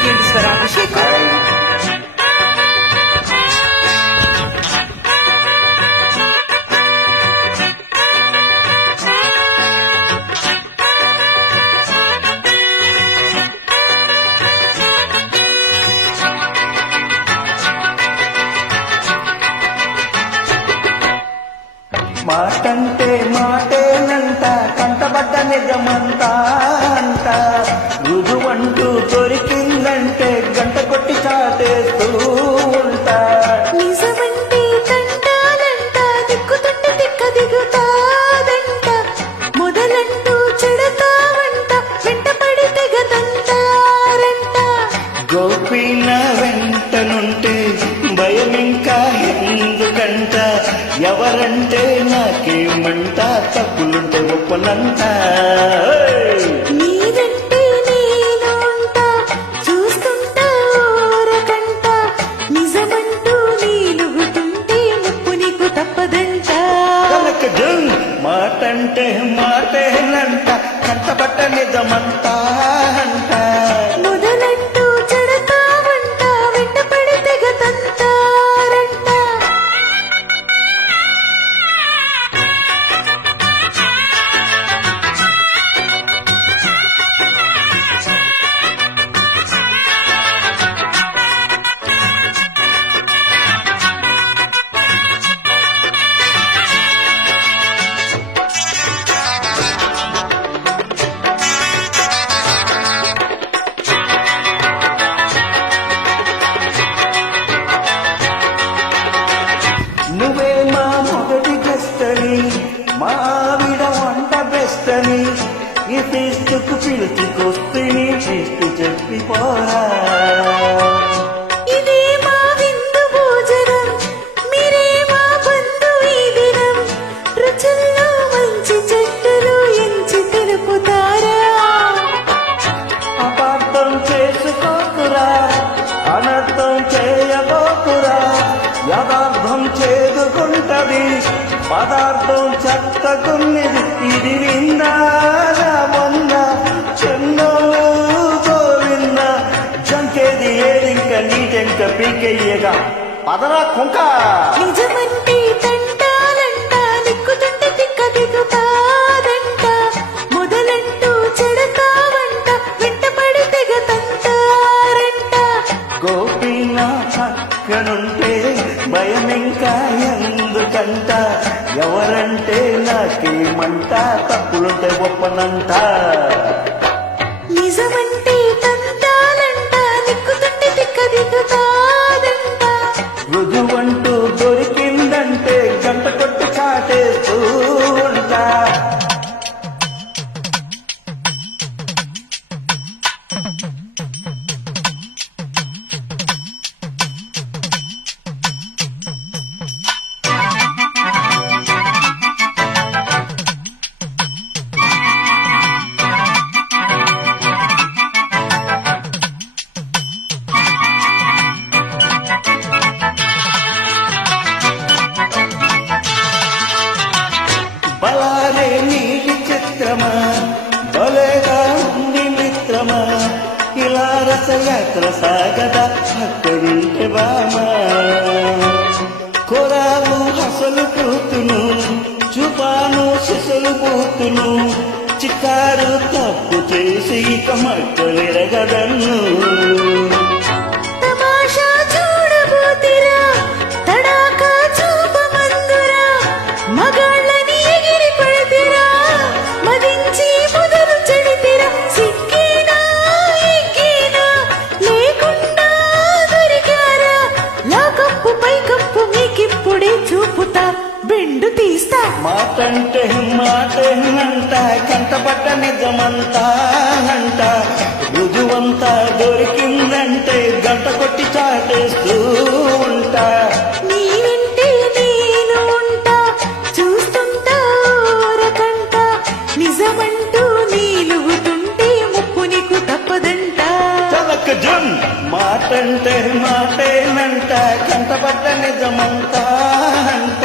ఇంకేంటి స్వర అభిషేకం? మాటంటే మాటేనంట, కంటబడ్డ నిజమంతా అంట, రుజువంటూ దొరికిందంటే గంట కొట్టి చాటేస్తూ ఉంటా. నిజమంటే తంటాలంట, దిక్కుతుంటే తిక్క దిగుతాదంట, మొదలంటూ చెడతావంట, వెంటపడి తెగతంటారంట. గోపిన వెంటనుంటే భయం ఇంకా ఎందుకంట, ఎవరంటే నాకేమంట, తప్పులుంటే ఒప్పనంట. నీదంటే నేను ఉంటా, చూస్తుంటా ఓరకంట, నిజమంటూ నీలుగుతుంటే ముప్పు నీకు తప్పదంట. కనకజం మాటంటే మాటేనంట, కంటబట్ట నిజమంతా అంట. మొదలంటూ చెడతావంట, వెంటపడి తెగతంటారంట. నువ్వే మా మొదటి గెస్టని, మా ఆవిడ వంట బెస్టని, ఈ ఫీస్టుకు పిలుచుకొస్తుని ఫీస్టు చెప్పిపోరా. ఇదే మా విందు భోజనం, మీరే మా బంధు ఈ దినం, రుచుల్లో మంచి చెట్టులు ఎంచి తెలుపుతారా. అపార్థం చేసుకోకురా, అనర్థం చేయబోకురా, యథార్థం చేదుకుంటది, పదార్థం చెత్తకున్నది. ఇది విందారా మొన్న చెన్నో గోవింద, జంకేది ఏదింక నీటెంక పీకెయ్యగా పదరా కుంక. నిజమంటే తంటాలంట, దిక్కుతుంటే తిక్క దిగుతాదంట, మొదలంటూ చెడతావంట, వెంటపడి తెగతంటారంట. గోపీన పక్కనుంటే భయం ఇంకా ఎందుకంట, ఎవరంటే నాకేమంట, తప్పులుంటే ఒప్పనంట. నిజమంటే తంటాలంట, దిక్కుతుంటే తిక్క దిగుతాదంట, రుజువంటూ దొరికిందంటే గంట కొట్టి చాటేస్తూ ఉంటా. బలారే నీటి చిత్రమా, బలేగా ఉంది మిత్రమా, ఇలా రసయాత్ర సాగదా అక్కడుంటే బామా. కొరాలు అసలు పూతును, చూపాను శిశలు పూతును, చిక్కారు తప్పు చేసి ఇక మక్కలెరగదన్ను. తమాషా చూడబోతిరా, తడాకా చూపమందురా, మగాళ్ళని ఎగిరి పడతిరా, మదించి మొదలు చెడితిరా, సిక్కినా ఎక్కినా లేకుండా దొరికారా, లాకప్పు పైకప్పు మీకిప్పుడే చూపుతా, బెండు తీస్తా. మాటంటే మాటేనంట, కంటపట్ట నిజమంతా అంట, రుజువంతా దొరికిందంటే గంట కొట్టి చాటేస్తూ ఉంటా. నీ వెంటే నేను ఉంటా, చూస్తుంటా ఓరకంట, నిజమంటూ నీలుగుతుంటే ముప్పు నీకు తప్పదంట. చలకజం మాటంటే మాటేనంట, కంటపట్ట నిజమంతా అంట,